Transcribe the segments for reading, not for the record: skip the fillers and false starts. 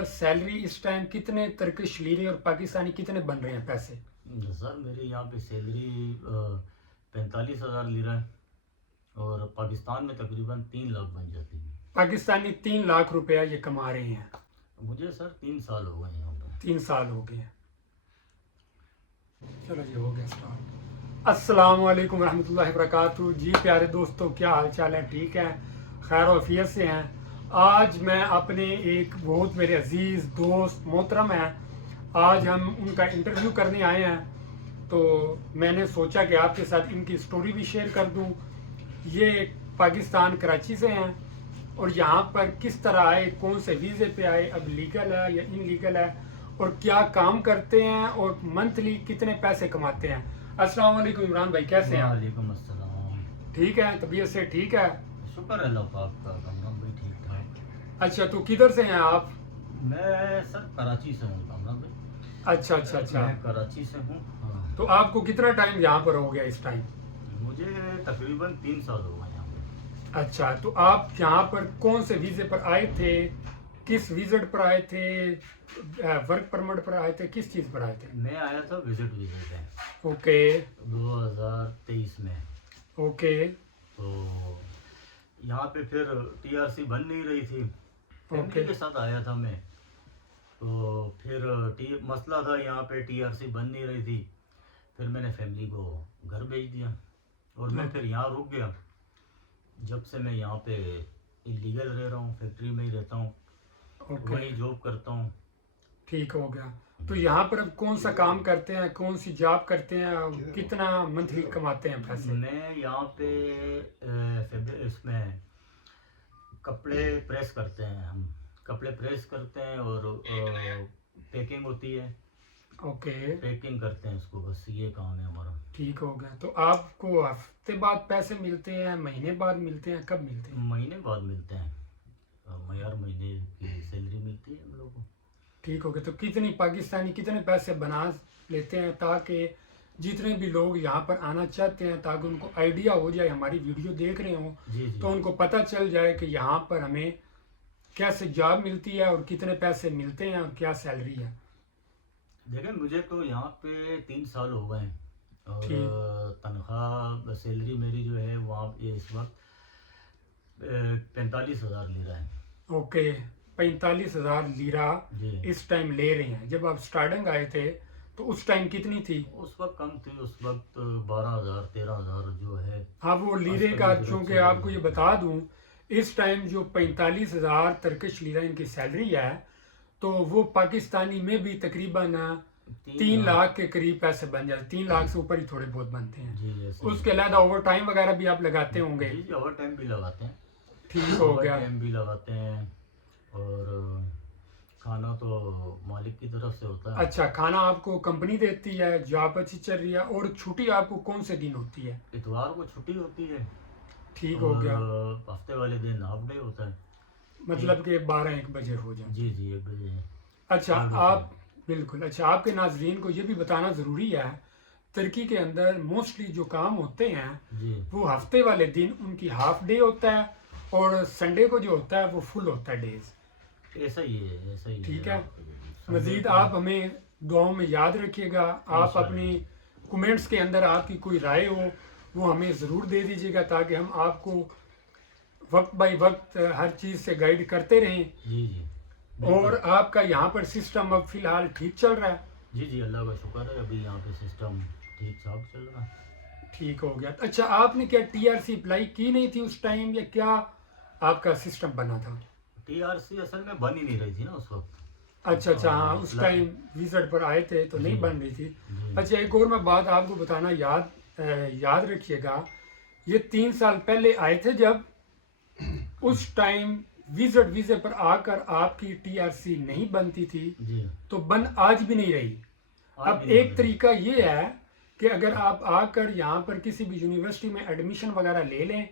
पर सैलरी इस टाइम कितने तुर्किश लीरे और पाकिस्तानी कितने बन रहे हैं पैसे? सर मेरे यहाँ पे सैलरी 45,000 लीरा है और पाकिस्तान में तकरीबन 3 लाख बन जाती है। पाकिस्तानी 3 लाख रुपया ये कमा रहे हैं। मुझे सर 3 साल हो गए यहाँ पे। 3 साल हो गए हैं। चलो जी, हो गया स्टार्ट। अस्सलाम वालेकुम रहमतुल्लाहि वबरकातुहू। जी प्यारे दोस्तों, क्या हाल चाल है? ठीक है, खैर वफियत से हैं। आज मैं अपने एक बहुत मेरे अजीज़ दोस्त मोहतरम हैं, आज हम उनका इंटरव्यू करने आए हैं। तो मैंने सोचा कि आपके साथ इनकी स्टोरी भी शेयर कर दूं। ये पाकिस्तान कराची से हैं और यहाँ पर किस तरह आए, कौन से वीज़े पे आए, अब लीगल है या इनलीगल है, और क्या काम करते हैं और मंथली कितने पैसे कमाते हैं। अस्सलाम वालेकुम इमरान भाई, कैसे हैं आप? वालेकुम अस्सलाम। ठीक है, तबीयत से ठीक है? शुक्र है अल्लाह पाक का, कमरान भाई ठीक ठाक। अच्छा, तो किधर से हैं आप? मैं सर कराची से हूँ कमरान भाई। अच्छा अच्छा अच्छा। मैं कराची से हूँ, हाँ। तो आपको कितना टाइम यहाँ पर हो गया इस टाइम? मुझे तकरीबन 3 साल हो गए यहाँ पे। अच्छा, तो आप यहाँ पर कौन से वीज़े पर आए थे, किस विजिट पर आए थे, वर्क परमिट पर आए थे, किस चीज़ पर आए थे? मैं आया था विजिट वीज़े पे ओके 2023 में। ओके तो यहाँ पे फिर टीआरसी बन नहीं रही थी, फैमिली ओके के साथ आया था मैं। तो फिर मसला था यहाँ पे, टीआरसी बन नहीं रही थी। फिर मैंने फैमिली को घर भेज दिया और मैं फिर यहाँ रुक गया। जब से मैं यहाँ पे इलीगल रह रहा हूँ, फैक्ट्री में ही रहता हूँ, ओके, वहीं जॉब करता हूँ। ठीक हो गया। तो यहाँ पर अब कौन सा काम करते हैं, कौन सी जॉब करते हैं, कितना मंथली कमाते हैं पैसे? मैं यहाँ पे इसमें कपड़े प्रेस करते हैं, हम कपड़े प्रेस करते हैं और पैकिंग होती है, ओके, पैकिंग करते हैं उसको, बस ये काम है हमारा। ठीक हो गया। तो आपको हफ्ते बाद पैसे मिलते हैं, महीने बाद मिलते हैं, कब मिलते हैं? महीने बाद मिलते हैं, हर महीने की सैलरी मिलती है हम लोग को। ठीक हो गया। तो कितनी पाकिस्तानी कितने पैसे बना लेते हैं, ताकि जितने भी लोग यहाँ पर आना चाहते हैं, ताकि उनको आइडिया हो जाए, हमारी वीडियो देख रहे हों जी जी। तो उनको पता चल जाए कि यहाँ पर हमें कैसे जॉब मिलती है और कितने पैसे मिलते हैं और क्या सैलरी है। देखें, मुझे तो यहाँ पे 3 साल हो गए हैं और ठीक, तनख्वाह सैलरी मेरी जो है वहाँ ये इस वक्त 45,000 ले रहा है। ओके, 45,000 लीरा जी। इस टाइम ले रहे हैं। जब आप स्टार्टिंग आए थे तो उस टाइम कितनी थी? उस वक्त कम थी, उस वक्त 12,000 13,000 जो है। हाँ, वो लीरे आजकल का, की जरूरत चूँकि से आपको ये बता दूँ, इस टाइम जो 45,000 तुर्किश लीरा इनकी सैलरी है, तो वो पाकिस्तानी में भी तकरीबन 3 लाख के करीब पैसे बन जाते, 3 लाख से ऊपर ही थोड़े बहुत बनते हैं। जी ऐसे ही। उसके अलावा ओवर टाइम वगैरह भी आप लगाते होंगे? जी जी, ओवर टाइम भी लगाते हैं। ठीक हो ओवर गया। टाइम भी लगाते हैं और खाना तो मालिक की तरफ से होता है। अच्छा, खाना आपको कंपनी देती है, जॉब अच्छी चल रही है, और छुट्टी आपको कौन से दिन होती है? इतवार को छुट्टी होती है ठीक हो और गया, हफ्ते वाले दिन हाफ डे होता है। मतलब कि 12-1 बजे हो जाए। जी जी, 1 बजे। अच्छा, 1 बजे आप बिल्कुल, अच्छा, आपके नाजरीन को ये भी बताना ज़रूरी है, तुर्की के अंदर मोस्टली जो काम होते हैं जी। वो हफ्ते वाले दिन उनकी हाफ डे होता है और संडे को जो होता है वो फुल होता है डेज। ऐसा ही है, ऐसा ही ठीक है। है, संडे मज़ीद को आप हमें दुआओं में याद रखिएगा। आप इंशाल्लाह। अपनी कमेंट्स के अंदर आपकी कोई राय हो वो हमें ज़रूर दे दीजिएगा, ताकि हम आपको वक्त बाय वक्त हर चीज़ से गाइड करते रहें। जी जी और बिल्कुल। आपका यहाँ पर सिस्टम अब फ़िलहाल ठीक चल रहा है? जी जी, अल्लाह का शुक्र है, अभी यहाँ पे सिस्टम ठीक ठाक चल रहा है। ठीक हो गया। अच्छा, आपने क्या टीआरसी अप्लाई की नहीं थी उस टाइम, या क्या आपका सिस्टम बना था? टीआरसी असल में बन ही नहीं रही थी ना उस वक्त। अच्छा अच्छा, हाँ, और उस टाइम विजिट पर आए थे तो जी नहीं बन रही थी। जी अच्छा, एक और मैं बात आपको बताना याद रखिएगा, ये 3 साल पहले आए थे जब, उस टाइम विजिट वीज़े पर आकर आपकी टीआरसी नहीं बनती थी, जी। तो बन आज भी नहीं रही। आज अब भी नहीं एक बन रही। तरीका ये है कि अगर आप आकर यहाँ पर किसी भी यूनिवर्सिटी में एडमिशन वगैरह ले लें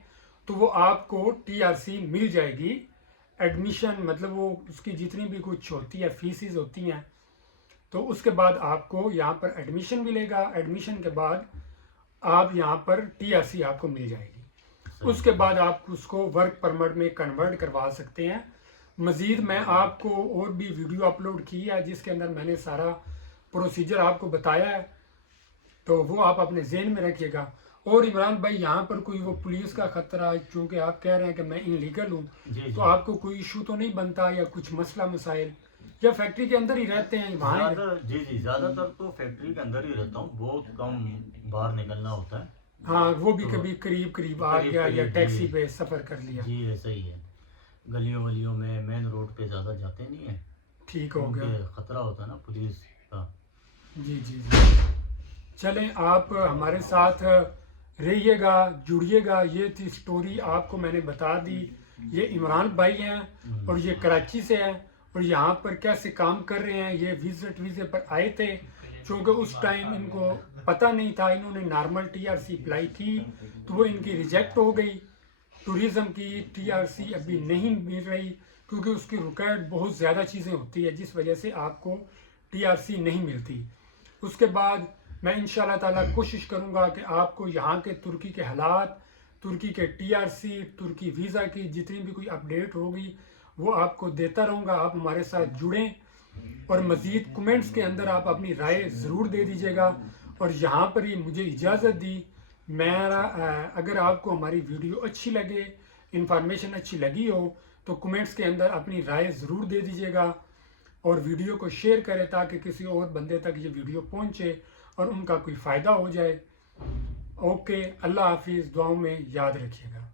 तो वो आपको टीआरसी मिल जाएगी। एडमिशन मतलब वो उसकी जितनी भी कुछ होती है, फीसिस होती हैं, तो उसके बाद आपको यहाँ पर एडमिशन मिलेगा। एडमिशन के बाद आप यहाँ पर टीआरसी आपको मिल जाएगी। सही उसके है। बाद आप उसको वर्क परमिट में कन्वर्ट करवा सकते हैं। मज़ीद मैं आपको और भी वीडियो अपलोड की है जिसके अंदर मैंने सारा प्रोसीजर आपको बताया है, तो वो आप अपने जहन में रखिएगा। और इमरान भाई, यहाँ पर कोई वो पुलिस का ख़तरा, चूँकि आप कह रहे हैं कि मैं इनलीगल हूँ, जी तो जी। आपको कोई इशू तो नहीं बनता, या कुछ मसला मसाइल, या फैक्ट्री के अंदर ही रहते हैं वहाँ ही? जी जी, ज़्यादातर तो फैक्ट्री के अंदर ही रहता हूँ, बहुत कम बाहर निकलना होता है। हाँ, वो भी तो कभी करीब करीब आ करीब गया या करीब टैक्सी जी। पे सफ़र कर लिया, जी ऐसा ही है। गलियों वलियों में मेन रोड पे ज़्यादा जाते नहीं है, ठीक हो गया। क्योंकि ख़तरा होता है ना पुलिस का। जी जी जी। चलें, आप हमारे साथ रहिएगा, जुड़िएगा। ये थी स्टोरी, आपको मैंने बता दी। ये इमरान भाई हैं और ये कराची से हैं, और यहाँ पर कैसे काम कर रहे हैं। ये विजिट वीज़े पर आए थे, क्योंकि उस टाइम इनको पता नहीं था। इन्होंने नॉर्मल टीआरसी अप्लाई की तो वो इनकी रिजेक्ट हो गई। टूरिज़्म की टीआरसी अभी नहीं मिल रही, क्योंकि उसकी रुकावट बहुत ज़्यादा चीज़ें होती है, जिस वजह से आपको टीआरसी नहीं मिलती। उसके बाद मैं इंशाल्लाह ताला कोशिश करूंगा कि आपको यहाँ के तुर्की के हालात, तुर्की के टीआरसी, तुर्की वीज़ा की जितनी भी कोई अपडेट होगी वो आपको देता रहूँगा। आप हमारे साथ जुड़ें, और मज़ीद कमेंट्स के अंदर आप अपनी राय ज़रूर दे दीजिएगा। और यहाँ पर ही मुझे इजाज़त दी। मेरा अगर आपको हमारी वीडियो अच्छी लगे, इंफॉर्मेशन अच्छी लगी हो, तो कमेंट्स के अंदर अपनी राय ज़रूर दे दीजिएगा, और वीडियो को शेयर करें ताकि किसी और बंदे तक ये वीडियो पहुंचे और उनका कोई फ़ायदा हो जाए। ओके, अल्लाह हाफिज़, दुआओं में याद रखिएगा।